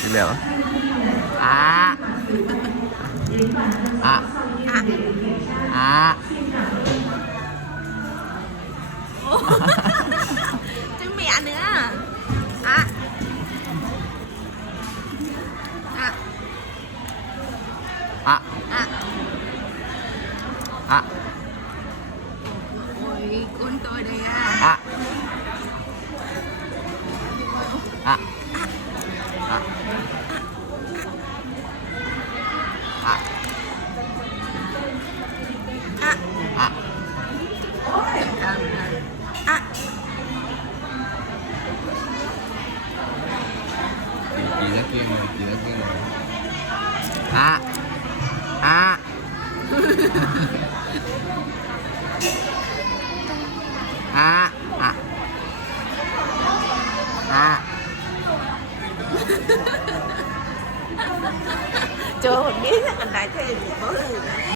ที่เหลืออ่ะอ่ะอ่ะ chứ mẹ nữa à à อ่ะ à อ่ะ ôi con tôi đây à อ่ะอ่ะอ่ะอ่ะ à อ่ะ à กี่นักเกียงเลยกี่นักเกียงเลย อ่ะอ่ะอ่ะอ่ะอ่ะ chưa mình biết anh đại thêm